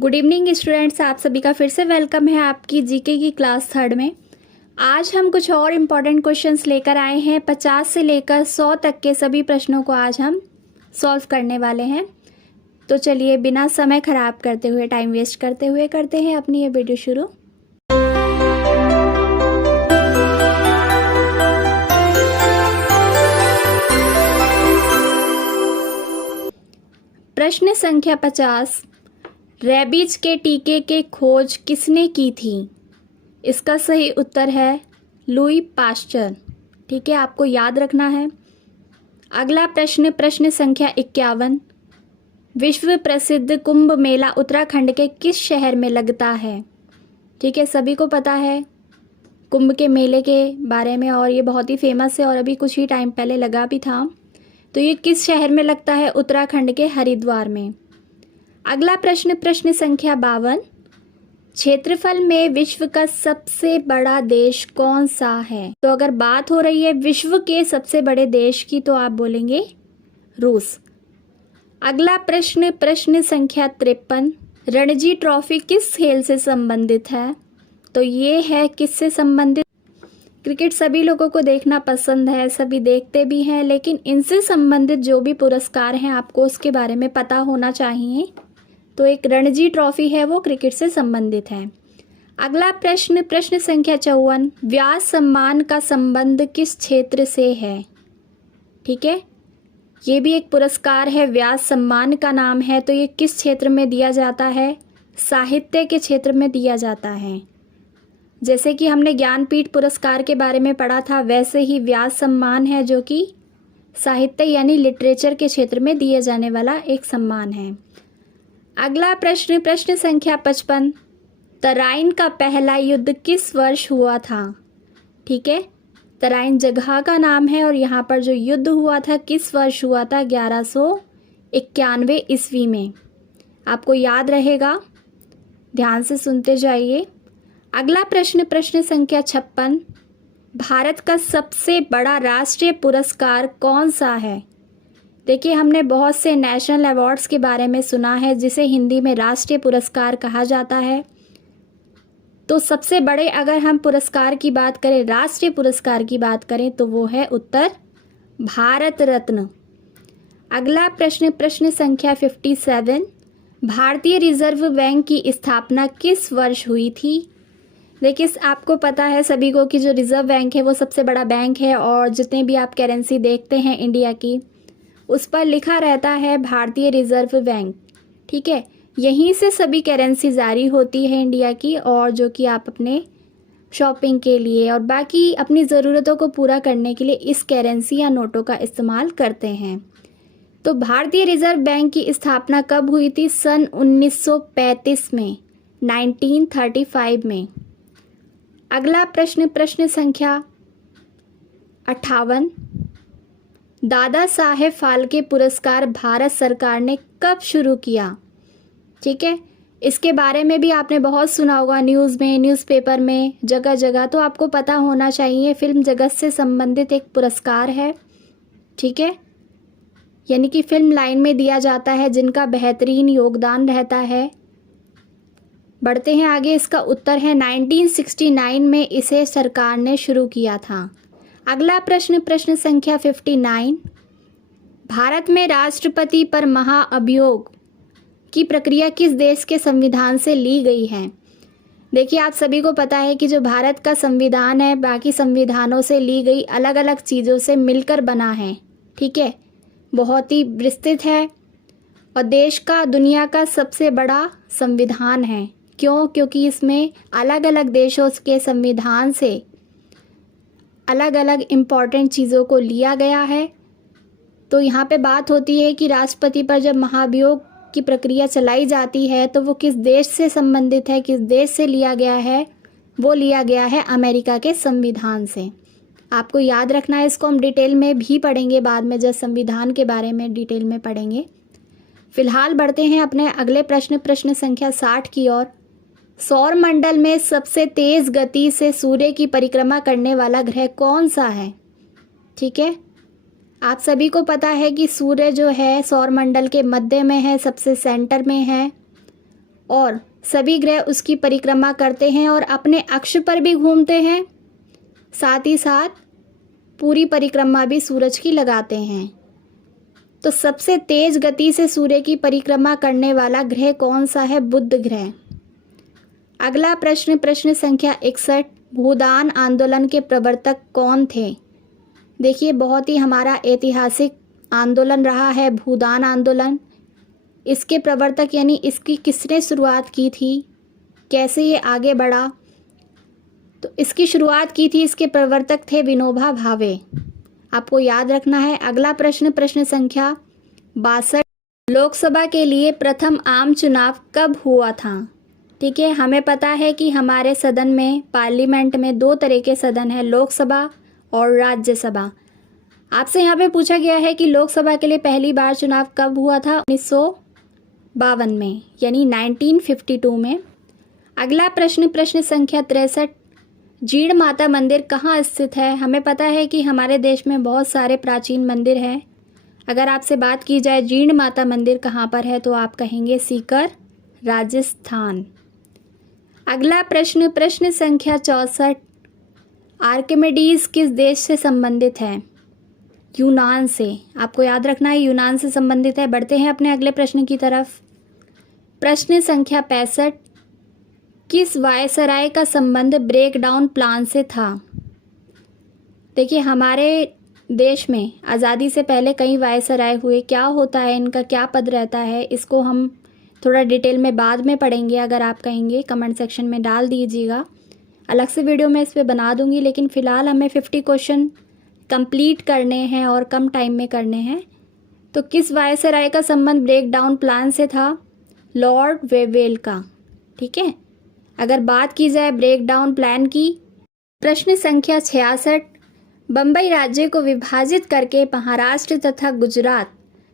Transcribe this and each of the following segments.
Good evening students, आप सभी का फिर से वेलकम है आपकी जीके की क्लास थर्ड में। आज हम कुछ और इम्पॉर्टेंट क्वेश्चंस लेकर आए हैं। 50 से लेकर 100 तक के सभी प्रश्नों को आज हम सॉल्व करने वाले हैं। तो चलिए बिना समय ख़राब करते हुए, टाइम वेस्ट करते हुए करते हैं अपनी ये वीडियो शुरू। प्रश्न संख्या 50, रेबीज के टीके के खोज किसने की थी? इसका सही उत्तर है लुई पाश्चर। ठीक है, आपको याद रखना है। अगला प्रश्न, प्रश्न संख्या 51, विश्व प्रसिद्ध कुंभ मेला उत्तराखंड के किस शहर में लगता है? ठीक है, सभी को पता है कुंभ के मेले के बारे में और ये बहुत ही फेमस है और अभी कुछ ही टाइम पहले लगा भी था। तो ये किस शहर में लगता है? उत्तराखंड के हरिद्वार में। अगला प्रश्न, प्रश्न संख्या 52, क्षेत्रफल में विश्व का सबसे बड़ा देश कौन सा है? तो अगर बात हो रही है विश्व के सबसे बड़े देश की तो आप बोलेंगे रूस। अगला प्रश्न, प्रश्न संख्या 53, रणजी ट्रॉफी किस खेल से संबंधित है? तो ये है किससे संबंधित? क्रिकेट सभी लोगों को देखना पसंद है, सभी देखते भी हैं, लेकिन इनसे संबंधित जो भी पुरस्कार हैं आपको उसके बारे में पता होना चाहिए। तो एक रणजी ट्रॉफी है वो क्रिकेट से संबंधित है। अगला प्रश्न, प्रश्न संख्या 54, व्यास सम्मान का संबंध किस क्षेत्र से है? ठीक है, ये भी एक पुरस्कार है, व्यास सम्मान का नाम है। तो ये किस क्षेत्र में दिया जाता है? साहित्य के क्षेत्र में दिया जाता है। जैसे कि हमने ज्ञानपीठ पुरस्कार के बारे में पढ़ा था, वैसे ही व्यास सम्मान है जो कि साहित्य यानी लिटरेचर के क्षेत्र में दिए जाने वाला एक सम्मान है। अगला प्रश्न, प्रश्न संख्या 55, तराइन का पहला युद्ध किस वर्ष हुआ था? ठीक है, तराइन जगह का नाम है और यहाँ पर जो युद्ध हुआ था किस वर्ष हुआ था? 1191 ईस्वी में। आपको याद रहेगा, ध्यान से सुनते जाइए। अगला प्रश्न, प्रश्न संख्या 56, भारत का सबसे बड़ा राष्ट्रीय पुरस्कार कौन सा है? देखिए, हमने बहुत से नेशनल अवार्ड्स के बारे में सुना है जिसे हिंदी में राष्ट्रीय पुरस्कार कहा जाता है। तो सबसे बड़े अगर हम पुरस्कार की बात करें, राष्ट्रीय पुरस्कार की बात करें, तो वो है उत्तर भारत रत्न। अगला प्रश्न, प्रश्न संख्या 57, भारतीय रिजर्व बैंक की स्थापना किस वर्ष हुई थी? देखिए, आपको पता है सभी को कि जो रिजर्व बैंक है वो सबसे बड़ा बैंक है और जितने भी आप करेंसी देखते हैं इंडिया की, उस पर लिखा रहता है भारतीय रिजर्व बैंक। ठीक है, यहीं से सभी करेंसी जारी होती है इंडिया की, और जो कि आप अपने शॉपिंग के लिए और बाकी अपनी ज़रूरतों को पूरा करने के लिए इस करेंसी या नोटों का इस्तेमाल करते हैं। तो भारतीय रिजर्व बैंक की स्थापना कब हुई थी? सन 1935 में, 1935 में। अगला प्रश्न, प्रश्न संख्या 58, दादा साहेब फाल्के पुरस्कार भारत सरकार ने कब शुरू किया? ठीक है, इसके बारे में भी आपने बहुत सुना होगा, न्यूज़ में, न्यूज़पेपर में, जगह जगह। तो आपको पता होना चाहिए, फिल्म जगत से संबंधित एक पुरस्कार है। ठीक है, यानी कि फिल्म लाइन में दिया जाता है जिनका बेहतरीन योगदान रहता है। बढ़ते हैं आगे, इसका उत्तर है 1969 में इसे सरकार ने शुरू किया था। अगला प्रश्न, प्रश्न संख्या 59, भारत में राष्ट्रपति पर महाअभियोग की प्रक्रिया किस देश के संविधान से ली गई है? देखिए, आप सभी को पता है कि जो भारत का संविधान है बाकी संविधानों से ली गई अलग अलग चीज़ों से मिलकर बना है। ठीक है, बहुत ही विस्तृत है और देश का, दुनिया का सबसे बड़ा संविधान है। क्यों? क्योंकि इसमें अलग अलग देशों के संविधान से अलग अलग इम्पॉर्टेंट चीज़ों को लिया गया है। तो यहाँ पे बात होती है कि राष्ट्रपति पर जब महाभियोग की प्रक्रिया चलाई जाती है तो वो किस देश से संबंधित है, किस देश से लिया गया है? वो लिया गया है अमेरिका के संविधान से। आपको याद रखना है, इसको हम डिटेल में भी पढ़ेंगे बाद में जब संविधान के बारे में डिटेल में पढ़ेंगे। फिलहाल बढ़ते हैं अपने अगले प्रश्न, प्रश्न संख्या 60 की ओर। सौर मंडल में सबसे तेज गति से सूर्य की परिक्रमा करने वाला ग्रह कौन सा है? ठीक है, आप सभी को पता है कि सूर्य जो है सौर मंडल के मध्य में है, सबसे सेंटर में है और सभी ग्रह उसकी परिक्रमा करते हैं और अपने अक्ष पर भी घूमते हैं, साथ ही साथ पूरी परिक्रमा भी सूरज की लगाते हैं। तो सबसे तेज गति से सूर्य की परिक्रमा करने वाला ग्रह कौन सा है? बुध ग्रह। अगला प्रश्न, प्रश्न संख्या 61, भूदान आंदोलन के प्रवर्तक कौन थे? देखिए, बहुत ही हमारा ऐतिहासिक आंदोलन रहा है भूदान आंदोलन। इसके प्रवर्तक यानी इसकी किसने शुरुआत की थी, कैसे ये आगे बढ़ा? तो इसकी शुरुआत की थी, इसके प्रवर्तक थे विनोबा भावे। आपको याद रखना है। अगला प्रश्न, प्रश्न संख्या 62, लोकसभा के लिए प्रथम आम चुनाव कब हुआ था? ठीक है, हमें पता है कि हमारे सदन में, पार्लियामेंट में 2 तरह के सदन है, लोकसभा और राज्यसभा। आपसे यहाँ पे पूछा गया है कि लोकसभा के लिए पहली बार चुनाव कब हुआ था? 1952 में, यानी 1952 में। अगला प्रश्न, प्रश्न संख्या 63, जीण माता मंदिर कहाँ स्थित है? हमें पता है कि हमारे देश में बहुत सारे प्राचीन मंदिर हैं। अगर आपसे बात की जाए जीण माता मंदिर कहाँ पर है, तो आप कहेंगे सीकर, राजस्थान। अगला प्रश्न, प्रश्न संख्या 64, आर्किमिडीज किस देश से संबंधित है? यूनान से। आपको याद रखना है, यूनान से संबंधित है। बढ़ते हैं अपने अगले प्रश्न की तरफ। प्रश्न संख्या 65, किस वायसराय का संबंध ब्रेकडाउन प्लान से था? देखिए, हमारे देश में आज़ादी से पहले कई वायसराय हुए। क्या होता है इनका, क्या पद रहता है, इसको हम थोड़ा डिटेल में बाद में पढ़ेंगे। अगर आप कहेंगे कमेंट सेक्शन में डाल दीजिएगा, अलग से वीडियो मैं इस पर बना दूंगी। लेकिन फ़िलहाल हमें 50 क्वेश्चन कंप्लीट करने हैं और कम टाइम में करने हैं। तो किस वायसराय का संबंध ब्रेकडाउन प्लान से था? लॉर्ड वेवेल का। ठीक है, अगर बात की जाए ब्रेकडाउन प्लान की। प्रश्न संख्या 66, बम्बई राज्य को विभाजित करके महाराष्ट्र तथा गुजरात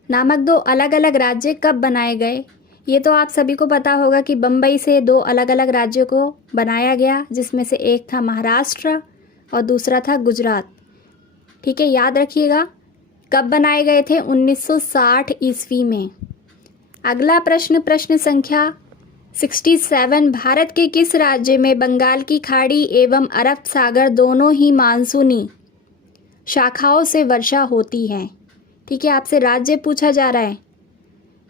नामक 2 अलग अलग राज्य कब बनाए गए? ये तो आप सभी को पता होगा कि बम्बई से 2 अलग अलग राज्यों को बनाया गया, जिसमें से एक था महाराष्ट्र और दूसरा था गुजरात। ठीक है, याद रखिएगा कब बनाए गए थे? 1960 ईस्वी में। अगला प्रश्न, प्रश्न संख्या 67, भारत के किस राज्य में बंगाल की खाड़ी एवं अरब सागर दोनों ही मानसूनी शाखाओं से वर्षा होती है? ठीक है, आपसे राज्य पूछा जा रहा है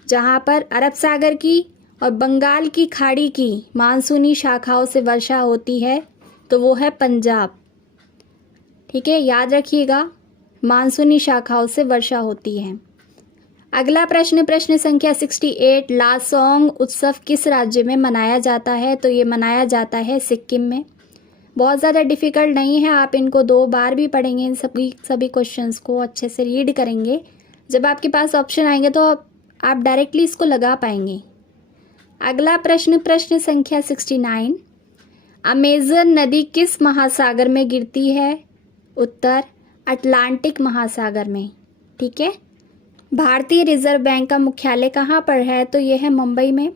जहाँ पर अरब सागर की और बंगाल की खाड़ी की मानसूनी शाखाओं से वर्षा होती है, तो वो है पंजाब। ठीक है, याद रखिएगा मानसूनी शाखाओं से वर्षा होती है। अगला प्रश्न, प्रश्न संख्या 68, लासोंग उत्सव किस राज्य में मनाया जाता है? तो ये मनाया जाता है सिक्किम में। बहुत ज़्यादा डिफ़िकल्ट नहीं है, आप इनको 2 बार भी पढ़ेंगे। इन सभी क्वेश्चंस को अच्छे से रीड करेंगे। जब आपके पास ऑप्शन आएंगे तो आप डायरेक्टली इसको लगा पाएंगे। अगला प्रश्न, प्रश्न संख्या 69, अमेज़न नदी किस महासागर में गिरती है? उत्तर, अटलांटिक महासागर में। ठीक है, भारतीय रिजर्व बैंक का मुख्यालय कहाँ पर है? तो ये है मुंबई में।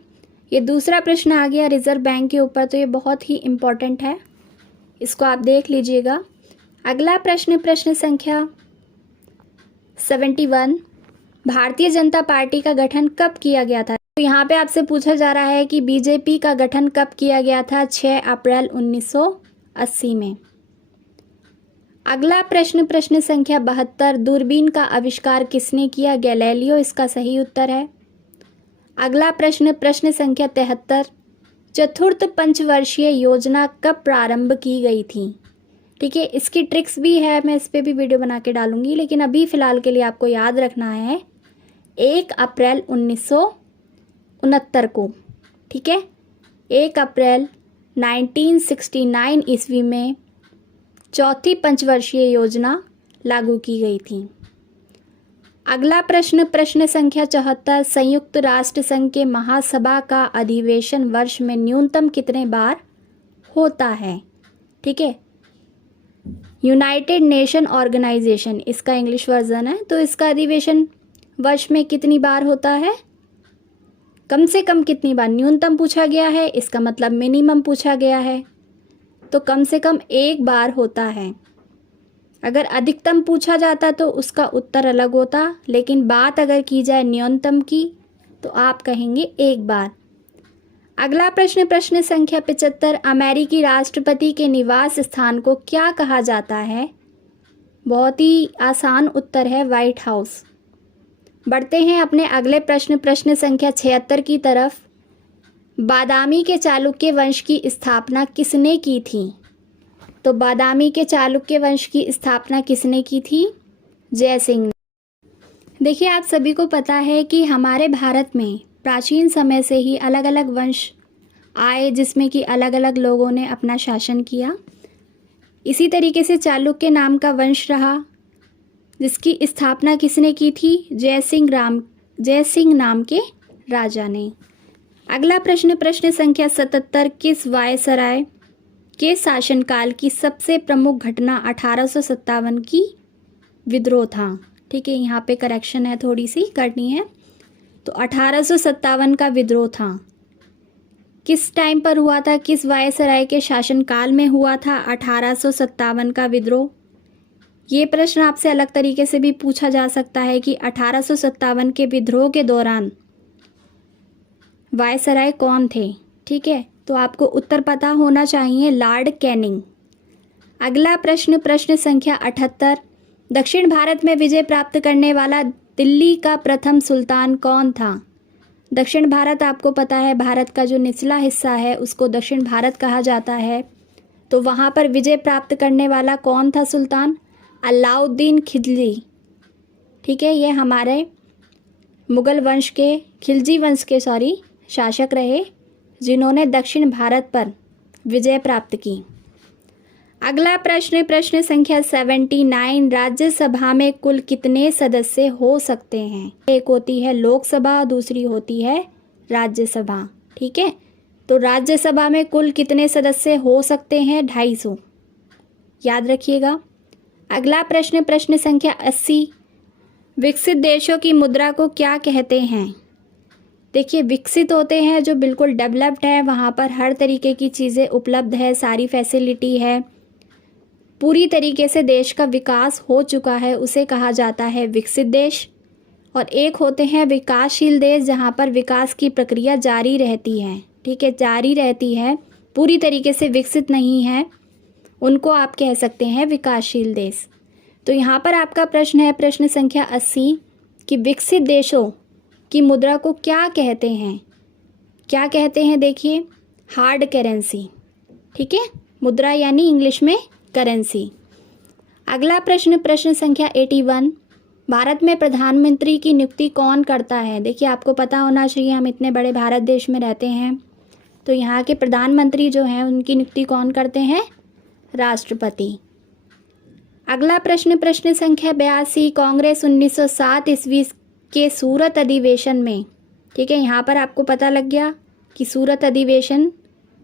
ये दूसरा प्रश्न आ गया रिजर्व बैंक के ऊपर, तो ये बहुत ही इम्पोर्टेंट है, इसको आप देख लीजिएगा। अगला प्रश्न, प्रश्न संख्या 71, भारतीय जनता पार्टी का गठन कब किया गया था? तो यहाँ पे आपसे पूछा जा रहा है कि बीजेपी का गठन कब किया गया था? 6 अप्रैल 1980 में। अगला प्रश्न, प्रश्न संख्या 72, दूरबीन का आविष्कार किसने किया? गैलीलियो इसका सही उत्तर है। अगला प्रश्न, प्रश्न संख्या 73, चतुर्थ पंचवर्षीय योजना कब प्रारंभ की गई थी? ठीक है, इसकी ट्रिक्स भी है, मैं इस पर भी वीडियो बना के डालूंगी। लेकिन अभी फ़िलहाल के लिए आपको याद रखना है 1 अप्रैल 1969 को। ठीक है, 1 अप्रैल 1969 ईस्वी में चौथी पंचवर्षीय योजना लागू की गई थी। अगला प्रश्न, प्रश्न संख्या 74, संयुक्त राष्ट्र संघ के महासभा का अधिवेशन वर्ष में न्यूनतम कितने बार होता है? ठीक है, यूनाइटेड नेशन ऑर्गेनाइजेशन इसका इंग्लिश वर्जन है। तो इसका अधिवेशन वर्ष में कितनी बार होता है? कम से कम कितनी बार? न्यूनतम पूछा गया है, इसका मतलब मिनिमम पूछा गया है, तो कम से कम 1 बार होता है। अगर अधिकतम पूछा जाता तो उसका उत्तर अलग होता, लेकिन बात अगर की जाए न्यूनतम की तो आप कहेंगे 1 बार। अगला प्रश्न, प्रश्न संख्या 75, अमेरिकी राष्ट्रपति के निवास स्थान को क्या कहा जाता है? बहुत ही आसान उत्तर है व्हाइट हाउस। बढ़ते हैं अपने अगले प्रश्न, प्रश्न संख्या 76 की तरफ। बादामी के चालुक्य वंश की स्थापना किसने की थी? तो बादामी के चालुक्य वंश की स्थापना किसने की थी? जयसिंह ने। देखिए, आप सभी को पता है कि हमारे भारत में प्राचीन समय से ही अलग अलग वंश आए जिसमें कि अलग अलग लोगों ने अपना शासन किया। इसी तरीके से चालुक्य नाम का वंश रहा जिसकी स्थापना किसने की थी? जयसिंह नाम के राजा ने। अगला प्रश्न, प्रश्न संख्या 77, किस वायसराय के शासनकाल की सबसे प्रमुख घटना 1857 की विद्रोह था? ठीक है, यहाँ पे करेक्शन है, थोड़ी सी करनी है। तो 1857 का विद्रोह था, किस टाइम पर हुआ था? किस वायसराय के शासनकाल में हुआ था 1857 का विद्रोह? ये प्रश्न आपसे अलग तरीके से भी पूछा जा सकता है कि 1857 के विद्रोह के दौरान वायसराय कौन थे? ठीक है, तो आपको उत्तर पता होना चाहिए, लॉर्ड कैनिंग। अगला प्रश्न, प्रश्न संख्या 78, दक्षिण भारत में विजय प्राप्त करने वाला दिल्ली का प्रथम सुल्तान कौन था? दक्षिण भारत आपको पता है, भारत का जो निचला हिस्सा है उसको दक्षिण भारत कहा जाता है। तो वहाँ पर विजय प्राप्त करने वाला कौन था सुल्तान? अलाउद्दीन खिलजी। ठीक है, ये हमारे मुगल वंश के, खिलजी वंश के शासक रहे जिन्होंने दक्षिण भारत पर विजय प्राप्त की। अगला प्रश्न, प्रश्न संख्या 79, राज्यसभा में कुल कितने सदस्य हो सकते हैं? एक होती है लोकसभा, दूसरी होती है राज्यसभा। ठीक है, तो राज्यसभा में कुल कितने सदस्य हो सकते हैं? 250, याद रखिएगा। अगला प्रश्न, प्रश्न संख्या 80, विकसित देशों की मुद्रा को क्या कहते हैं? देखिए, विकसित होते हैं जो बिल्कुल डेवलप्ड है, वहाँ पर हर तरीके की चीज़ें उपलब्ध है, सारी फैसिलिटी है, पूरी तरीके से देश का विकास हो चुका है, उसे कहा जाता है विकसित देश। और एक होते हैं विकासशील देश, जहाँ पर विकास की प्रक्रिया जारी रहती है। ठीक है, जारी रहती है, पूरी तरीके से विकसित नहीं है, उनको आप कह सकते हैं विकासशील देश। तो यहाँ पर आपका प्रश्न है, प्रश्न संख्या 80, कि विकसित देशों की मुद्रा को क्या कहते हैं? क्या कहते हैं? देखिए, हार्ड करेंसी। ठीक है, मुद्रा यानी इंग्लिश में करेंसी। अगला प्रश्न, प्रश्न संख्या 81, भारत में प्रधानमंत्री की नियुक्ति कौन करता है? देखिए, आपको पता होना चाहिए, हम इतने बड़े भारत देश में रहते हैं, तो यहाँ के प्रधानमंत्री जो हैं उनकी नियुक्ति कौन करते हैं? राष्ट्रपति। अगला प्रश्न, प्रश्न संख्या 82, कांग्रेस 1907 ईस्वी के सूरत अधिवेशन में, ठीक है, यहाँ पर आपको पता लग गया कि सूरत अधिवेशन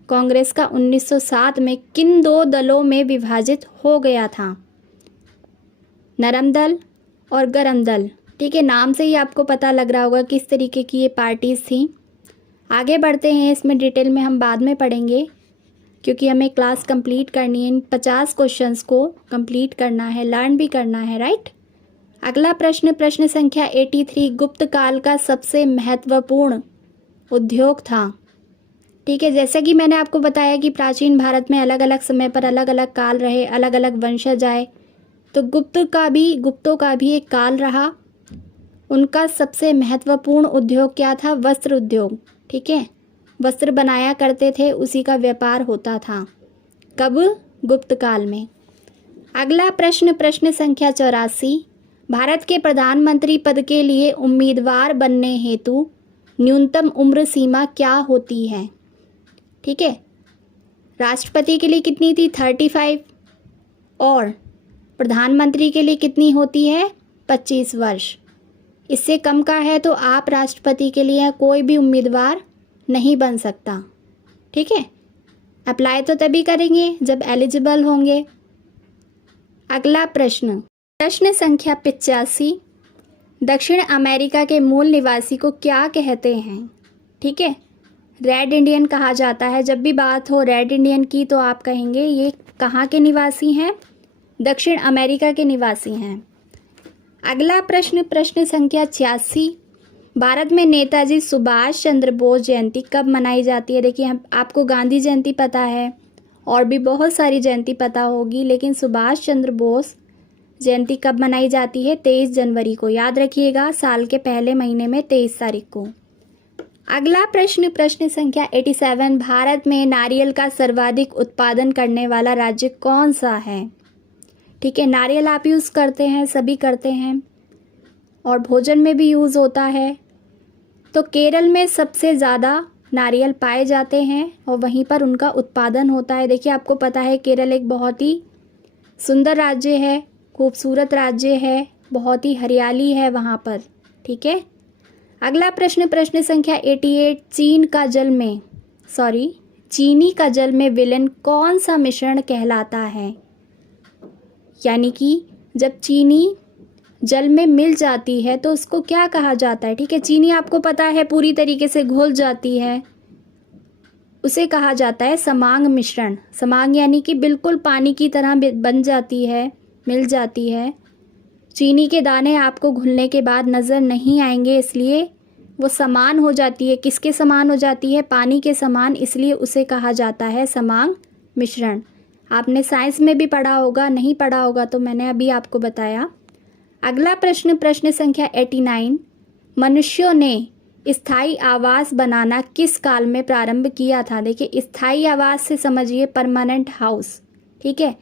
कांग्रेस का 1907 में किन दो दलों में विभाजित हो गया था? नरम दल और गरम दल। ठीक है, नाम से ही आपको पता लग रहा होगा किस तरीके की ये पार्टीज़ थी। आगे बढ़ते हैं, इसमें डिटेल में हम बाद में पढ़ेंगे क्योंकि हमें क्लास कंप्लीट करनी है, इन 50 क्वेश्चंस को कंप्लीट करना है, लर्न भी करना है, राइट। अगला प्रश्न, प्रश्न संख्या 83, गुप्त काल का सबसे महत्वपूर्ण उद्योग था? ठीक है, जैसे कि मैंने आपको बताया कि प्राचीन भारत में अलग अलग समय पर अलग अलग काल रहे, अलग अलग वंशज आए, तो गुप्तों का भी एक काल रहा। उनका सबसे महत्वपूर्ण उद्योग क्या था? वस्त्र उद्योग। ठीक है, वस्त्र बनाया करते थे, उसी का व्यापार होता था। कब? गुप्त काल में। अगला प्रश्न, प्रश्न संख्या 84, भारत के प्रधानमंत्री पद के लिए उम्मीदवार बनने हेतु न्यूनतम उम्र सीमा क्या होती है? ठीक है, राष्ट्रपति के लिए कितनी थी? 35, और प्रधानमंत्री के लिए कितनी होती है? 25 वर्ष। इससे कम का है तो आप राष्ट्रपति के लिए कोई भी उम्मीदवार नहीं बन सकता। ठीक है, अप्लाई तो तभी करेंगे जब एलिजिबल होंगे। अगला प्रश्न, प्रश्न संख्या 85, दक्षिण अमेरिका के मूल निवासी को क्या कहते हैं? ठीक है, रेड इंडियन कहा जाता है। जब भी बात हो रेड इंडियन की तो आप कहेंगे ये कहाँ के निवासी हैं? दक्षिण अमेरिका के निवासी हैं। अगला प्रश्न, प्रश्न संख्या 86, भारत में नेताजी सुभाष चंद्र बोस जयंती कब मनाई जाती है? देखिए आपको गांधी जयंती पता है और भी बहुत सारी जयंती पता होगी, लेकिन सुभाष चंद्र बोस जयंती कब मनाई जाती है? 23 जनवरी को। याद रखिएगा, साल के पहले महीने में 23 तारीख को। अगला प्रश्न, प्रश्न संख्या 87, भारत में नारियल का सर्वाधिक उत्पादन करने वाला राज्य कौन सा है? ठीक है, नारियल आप यूज़ करते हैं, सभी करते हैं और भोजन में भी यूज़ होता है। तो केरल में सबसे ज़्यादा नारियल पाए जाते हैं और वहीं पर उनका उत्पादन होता है। देखिए आपको पता है केरल एक बहुत ही सुंदर राज्य है, खूबसूरत राज्य है, बहुत ही हरियाली है वहाँ पर। ठीक है, अगला प्रश्न, प्रश्न संख्या 88, चीनी का जल में विलयन कौन सा मिश्रण कहलाता है? यानी कि जब चीनी जल में मिल जाती है तो उसको क्या कहा जाता है? ठीक है, चीनी आपको पता है पूरी तरीके से घुल जाती है, उसे कहा जाता है समांग मिश्रण। समांग यानी कि बिल्कुल पानी की तरह बन जाती है, मिल जाती है। चीनी के दाने आपको घुलने के बाद नज़र नहीं आएंगे, इसलिए वो समान हो जाती है। किसके समान हो जाती है? पानी के समान, इसलिए उसे कहा जाता है समांग मिश्रण। आपने साइंस में भी पढ़ा होगा, नहीं पढ़ा होगा तो मैंने अभी आपको बताया। अगला प्रश्न, प्रश्न संख्या 89, मनुष्यों ने स्थायी आवास बनाना किस काल में प्रारंभ किया था? देखिए स्थायी आवास से समझिए परमानेंट हाउस। ठीक है,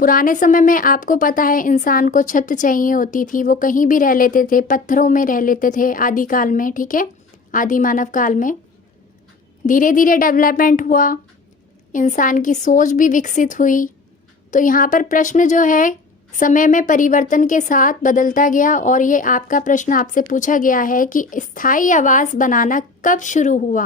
पुराने समय में आपको पता है इंसान को छत चाहिए होती थी, वो कहीं भी रह लेते थे, पत्थरों में रह लेते थे आदि काल में। ठीक है, आदि मानव काल में धीरे धीरे डेवलपमेंट हुआ, इंसान की सोच भी विकसित हुई। तो यहाँ पर प्रश्न जो है समय में परिवर्तन के साथ बदलता गया और ये आपका प्रश्न आपसे पूछा गया है कि स्थायी आवास बनाना कब शुरू हुआ?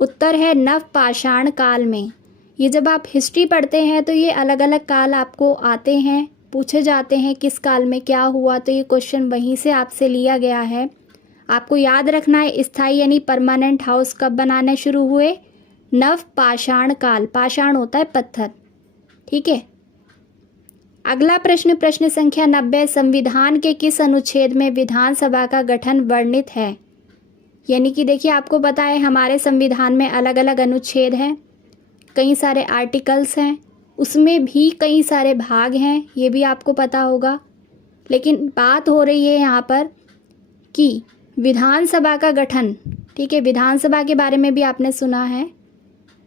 उत्तर है नवपाषाण काल में। ये जब आप हिस्ट्री पढ़ते हैं तो ये अलग अलग काल आपको आते हैं, पूछे जाते हैं किस काल में क्या हुआ, तो ये क्वेश्चन वहीं से आपसे लिया गया है। आपको याद रखना है स्थायी यानी परमानेंट हाउस कब बनाने शुरू हुए? नवपाषाण काल। पाषाण होता है पत्थर। ठीक है, अगला प्रश्न, प्रश्न संख्या 90, संविधान के किस अनुच्छेद में विधानसभा का गठन वर्णित है? यानी कि देखिए आपको पता है हमारे संविधान में अलग अलग अनुच्छेद हैं, कई सारे आर्टिकल्स हैं, उसमें भी कई सारे भाग हैं, ये भी आपको पता होगा। लेकिन बात हो रही है यहाँ पर कि विधानसभा का गठन। ठीक है, विधानसभा के बारे में भी आपने सुना है,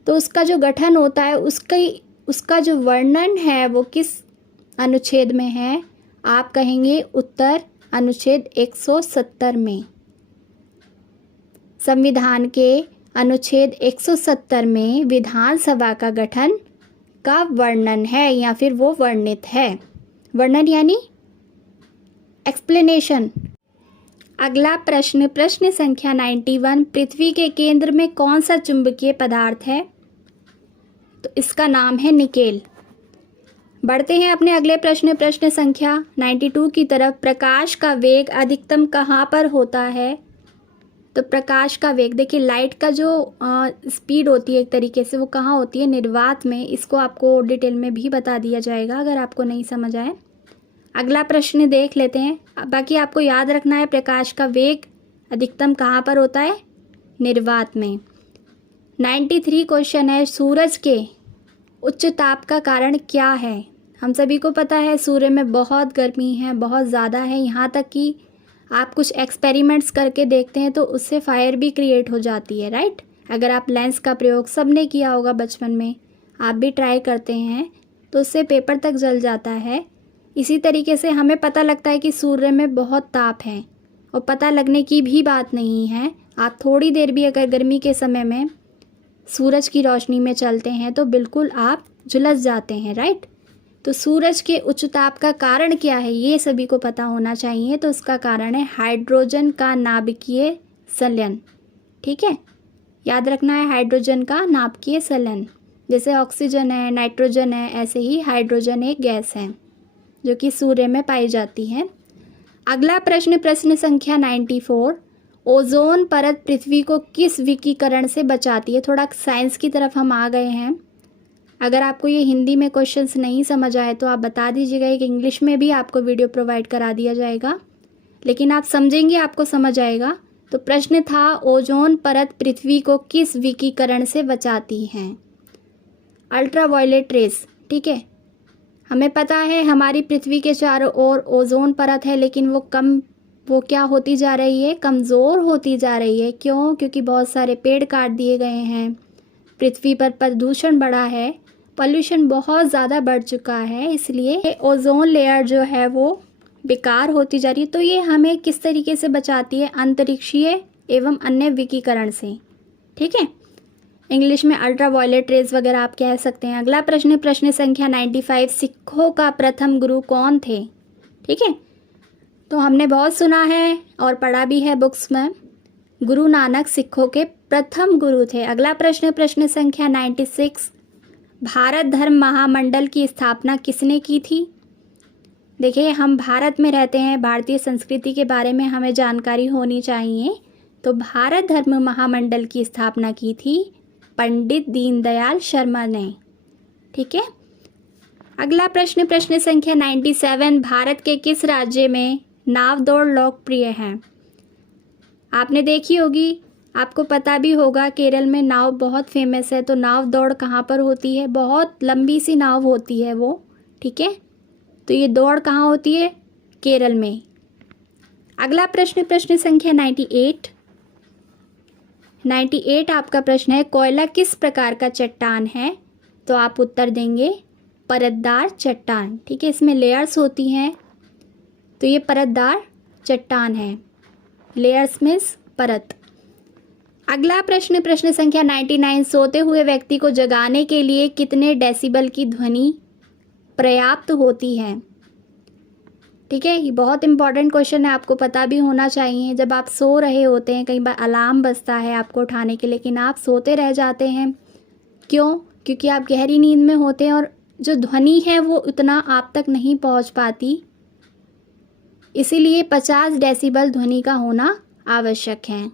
तो उसका जो गठन होता है उसका जो वर्णन है वो किस अनुच्छेद में है? आप कहेंगे उत्तर अनुच्छेद 170 में। संविधान के अनुच्छेद 170 में विधानसभा का गठन का वर्णन है या फिर वो वर्णित है। वर्णन यानी एक्सप्लेनेशन। अगला प्रश्न, प्रश्न संख्या 91, पृथ्वी के केंद्र में कौन सा चुंबकीय पदार्थ है? तो इसका नाम है निकेल। बढ़ते हैं अपने अगले प्रश्न, प्रश्न संख्या 92 की तरफ। प्रकाश का वेग अधिकतम कहाँ पर होता है? तो प्रकाश का वेग, देखिए लाइट का जो स्पीड होती है एक तरीके से, वो कहाँ होती है? निर्वात में। इसको आपको डिटेल में भी बता दिया जाएगा अगर आपको नहीं समझ आए। अगला प्रश्न देख लेते हैं। बाकी आपको याद रखना है प्रकाश का वेग अधिकतम कहाँ पर होता है? निर्वात में। 93 क्वेश्चन है, सूरज के उच्च ताप का कारण क्या है? हम सभी को पता है सूर्य में बहुत गर्मी है, बहुत ज़्यादा है, यहाँ तक कि आप कुछ एक्सपेरिमेंट्स करके देखते हैं तो उससे फायर भी क्रिएट हो जाती है, राइट? अगर आप लेंस का प्रयोग सबने किया होगा बचपन में, आप भी ट्राई करते हैं तो उससे पेपर तक जल जाता है। इसी तरीके से हमें पता लगता है कि सूर्य में बहुत ताप है और पता लगने की भी बात नहीं है। आप थोड़ी देर भी अगर गर्मी के समय में सूरज की रोशनी में चलते हैं तो बिल्कुल आप झुलस जाते हैं, राइट? तो सूरज के उच्च ताप का कारण क्या है ये सभी को पता होना चाहिए। तो उसका कारण है हाइड्रोजन का नाभिकीय संलयन। ठीक है, याद रखना है हाइड्रोजन का नाभिकीय संलयन। जैसे ऑक्सीजन है, नाइट्रोजन है, ऐसे ही हाइड्रोजन एक गैस है जो कि सूर्य में पाई जाती है। अगला प्रश्न, प्रश्न संख्या 94, ओजोन परत पृथ्वी को किस विकिरण से बचाती है? थोड़ा साइंस की तरफ हम आ गए हैं। अगर आपको ये हिंदी में क्वेश्चंस नहीं समझ आए तो आप बता दीजिएगा, एक इंग्लिश में भी आपको वीडियो प्रोवाइड करा दिया जाएगा। लेकिन आप समझेंगे आपको समझ आएगा। तो प्रश्न था ओजोन परत पृथ्वी को किस विकिरण से बचाती हैं? Ultraviolet rays. ठीक है, हमें पता है हमारी पृथ्वी के चारों ओर ओजोन परत है, लेकिन वो क्या होती जा रही है? कमज़ोर होती जा रही है। क्यों? क्योंकि बहुत सारे पेड़ काट दिए गए हैं, पृथ्वी पर प्रदूषण बढ़ा है, पॉल्यूशन बहुत ज़्यादा बढ़ चुका है, इसलिए ओजोन लेयर जो है वो बेकार होती जा रही है। तो ये हमें किस तरीके से बचाती है? अंतरिक्षीय एवं अन्य विकिरण से। ठीक है, इंग्लिश में अल्ट्रावायलेट रेज वगैरह आप कह सकते हैं। अगला प्रश्न, प्रश्न संख्या 95, सिखों का प्रथम गुरु कौन थे? ठीक है, तो हमने बहुत सुना है और पढ़ा भी है बुक्स में, गुरु नानक सिखों के प्रथम गुरु थे। अगला प्रश्न, प्रश्न संख्या 96, भारत धर्म महामंडल की स्थापना किसने की थी? देखिए, हम भारत में रहते हैं, भारतीय संस्कृति के बारे में हमें जानकारी होनी चाहिए। तो भारत धर्म महामंडल की स्थापना की थी पंडित दीनदयाल शर्मा ने। ठीक है, अगला प्रश्न, प्रश्न संख्या 97, भारत के किस राज्य में नाव दौड़ लोकप्रिय है? आपने देखी होगी, आपको पता भी होगा, केरल में नाव बहुत फेमस है। तो नाव दौड़ कहाँ पर होती है? बहुत लंबी सी नाव होती है वो। ठीक है, तो ये दौड़ कहाँ होती है? केरल में। अगला प्रश्न, प्रश्न संख्या 98 आपका प्रश्न है, कोयला किस प्रकार का चट्टान है? तो आप उत्तर देंगे परतदार चट्टान। ठीक है, इसमें लेयर्स होती हैं, तो ये परतदार चट्टान है। लेयर्स मीन्स परत। अगला प्रश्न, प्रश्न संख्या 99, सोते हुए व्यक्ति को जगाने के लिए कितने डेसिबल की ध्वनि पर्याप्त होती है? ठीक है, ये बहुत इंपॉर्टेंट क्वेश्चन है, आपको पता भी होना चाहिए। जब आप सो रहे होते हैं, कई बार अलार्म बजता है आपको उठाने के लिए, लेकिन आप सोते रह जाते हैं। क्यों? क्योंकि आप गहरी नींद में होते हैं और जो ध्वनि है वो उतना आप तक नहीं पहुंच पाती, इसीलिए 50 डेसिबल ध्वनि का होना आवश्यक है।